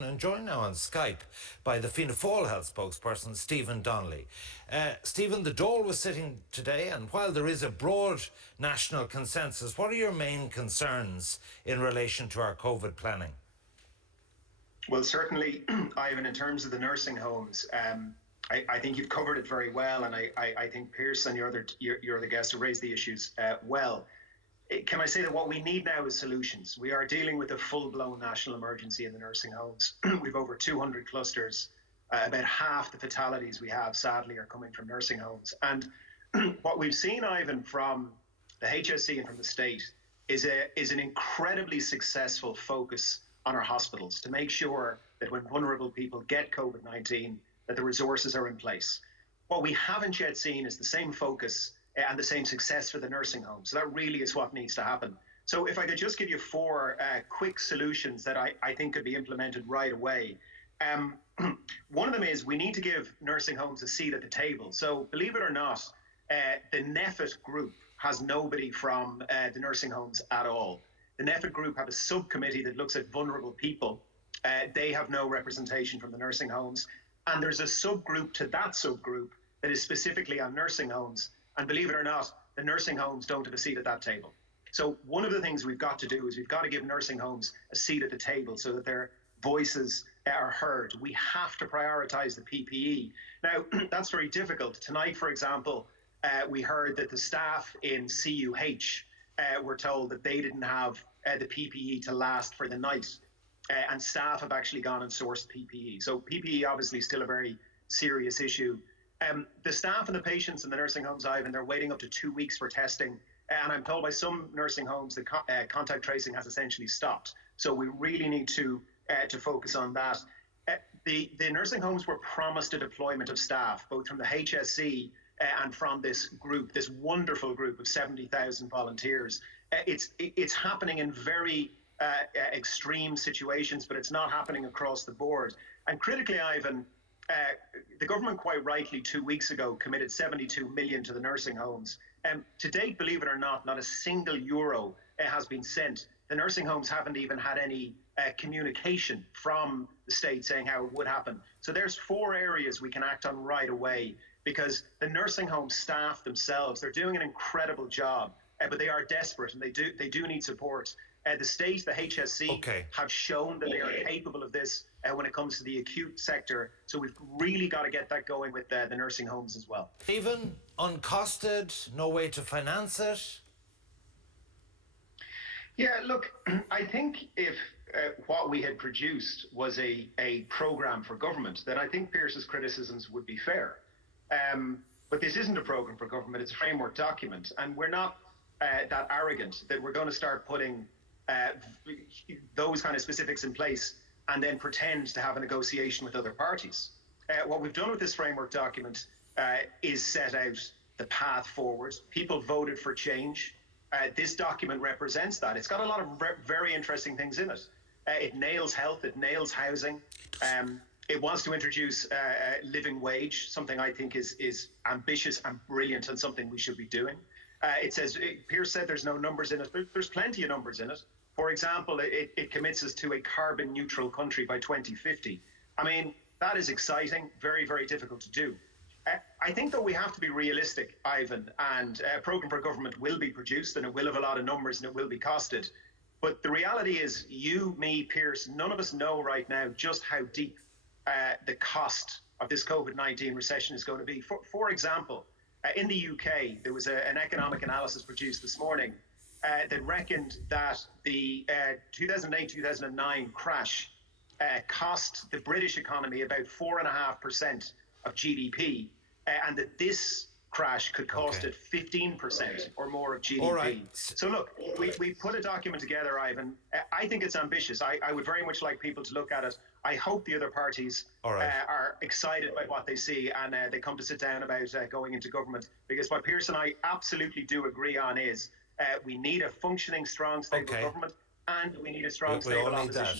And joined now on Skype by the Fianna Fáil health spokesperson Stephen Donnelly. Stephen, the Dáil was sitting today, and while there is a broad national consensus, what are your main concerns in relation to our COVID planning? Well, certainly, Ivan, in terms of the nursing homes, I think you've covered it very well, and I think Pierce and your other guest have raised the issues well. Can I say that what we need now is solutions? We are dealing with a full-blown national emergency in the nursing homes. We've over 200 clusters. About half the fatalities we have, sadly, are coming from nursing homes. And what we've seen, Ivan, from the HSE and from the state is an incredibly successful focus on our hospitals to make sure that when vulnerable people get COVID-19, that the resources are in place. What we haven't yet seen is the same focus and the same success for the nursing home. So that really is what needs to happen. So if I could just give you four quick solutions that I think could be implemented right away. One of them is we need to give nursing homes a seat at the table. So believe it or not, the NEFIT group has nobody from the nursing homes at all. The NEFIT group have a subcommittee that looks at vulnerable people. They have no representation from the nursing homes. And there's a subgroup to that subgroup that is specifically on nursing homes. And believe it or not, the nursing homes don't have a seat at that table. So one of the things we've got to do is we've got to give nursing homes a seat at the table so that their voices are heard. We have to prioritise the PPE. Now, that's very difficult. Tonight, for example, we heard that the staff in CUH were told that they didn't have the PPE to last for the night. And staff have actually gone and sourced PPE. So PPE obviously is still a very serious issue. The staff and the patients in the nursing homes, Ivan, they're waiting up to 2 weeks for testing. And I'm told by some nursing homes that contact tracing has essentially stopped. So we really need to focus on that. The nursing homes were promised a deployment of staff, both from the HSE and from this group, this wonderful group of 70,000 volunteers. It's happening in very extreme situations, but it's not happening across the board. And critically, Ivan, the government quite rightly 2 weeks ago committed 72 million to the nursing homes. To date, believe it or not a single euro has been sent. The nursing homes haven't even had any communication from the state saying how it would happen. So there's four areas we can act on right away, because the nursing home staff themselves, they're doing an incredible job, but they are desperate and they do need support. The state, the HSE, have shown that they are capable of this when it comes to the acute sector. So we've really got to get that going with the nursing homes as well. Even uncosted, no way to finance it? Yeah, look, I think if what we had produced was a programme for government, then I think Pierce's criticisms would be fair. But this isn't a programme for government, it's a framework document. And we're not that arrogant that we're going to start putting those kind of specifics in place and then pretend to have a negotiation with other parties. What we've done with this framework document is set out the path forward. People voted for change. This document represents that. It's got a lot of very interesting things in it. It nails health, it nails housing. It wants to introduce a living wage, something I think is ambitious and brilliant and something we should be doing. It says, Pierce said there's no numbers in it. There's plenty of numbers in it. For example, it commits us to a carbon neutral country by 2050. I mean, that is exciting, very, very difficult to do. I think that we have to be realistic, Ivan, and a programme for government will be produced and it will have a lot of numbers and it will be costed. But the reality is you, me, Pierce, none of us know right now just how deep the cost of this COVID-19 recession is going to be. For example, in the UK, there was an economic analysis produced this morning that reckoned that the 2008-2009 crash cost the British economy about 4.5% of GDP, and that this crash could cost it 15% or more of GDP. All right. So look, we put a document together, Ivan. I think it's ambitious. I would very much like people to look at it. I hope the other parties are excited by what they see and they come to sit down about going into government, because what Pierce and I absolutely do agree on is we need a functioning, strong, stable government, and we need a strong, stable opposition.